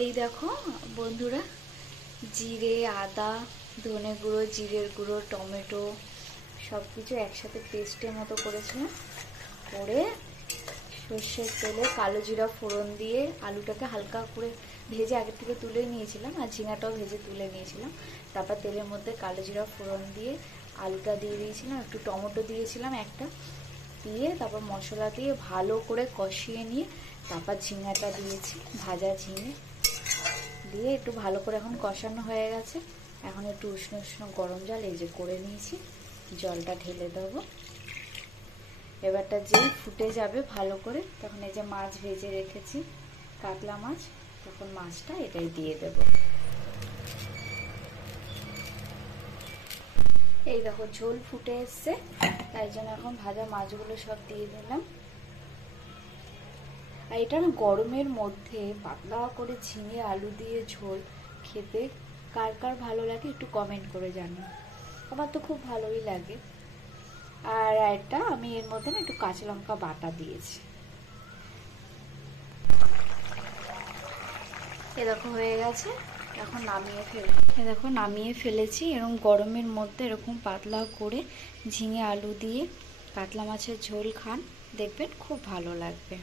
এই দেখো বন্ধুরা, জিরে, আদা, ধনে গুঁড়ো, জিরের গুঁড়ো, টমেটো সব কিছু একসাথে পেস্টের মতো করেছিলাম। করে সর্ষের তেলে কালো জিরা ফোড়ন দিয়ে আলুটাকে হালকা করে ভেজে আগে থেকে তুলে নিয়েছিলাম, আর ঝিঙাটাও ভেজে তুলে নিয়েছিলাম। তারপর তেলের মধ্যে কালো জিরা ফোড়ন দিয়ে আলুটা দিয়ে দিয়েছিলাম, একটু টমেটো দিয়েছিলাম একটা, দিয়ে তারপর মশলা দিয়ে ভালো করে কষিয়ে নিয়ে তারপর ঝিঙাটা দিয়েছি, ভাজা ঝিঙে দিয়ে একটু ভালো করে এখন কষানো হয়ে গেছে। এখন একটু উষ্ণ উষ্ণ গরম জল এই যে করে নিয়েছি, জলটা ঢেলে দেবো। এবারটা যেই ফুটে যাবে ভালো করে, তখন এই যে মাছ ভেজে রেখেছি, কাতলা মাছ, তখন মাছটা এটাই দিয়ে দেব। এই দেখো ঝোল ফুটে এসছে, তাই জন্য এখন ভাজা মাছগুলো সব দিয়ে দিলাম। আর এটা না গরমের মধ্যে পাতলা করে ঝিঙে আলু দিয়ে ঝোল খেতে কার কার ভালো লাগে একটু কমেন্ট করে জানিও। আমার তো খুব ভালোই লাগে। আর একটা আমি এর মধ্যে না একটু কাঁচা লঙ্কা বাটা দিয়েছি। এ দেখো হয়ে গেছে, এখন নামিয়ে ফেলবো। এ দেখো নামিয়ে ফেলেছি। এরকম গরমের মধ্যে এরকম পাতলা করে ঝিঙে আলু দিয়ে কাতলা মাছের ঝোল খান, দেখবেন খুব ভালো লাগবে।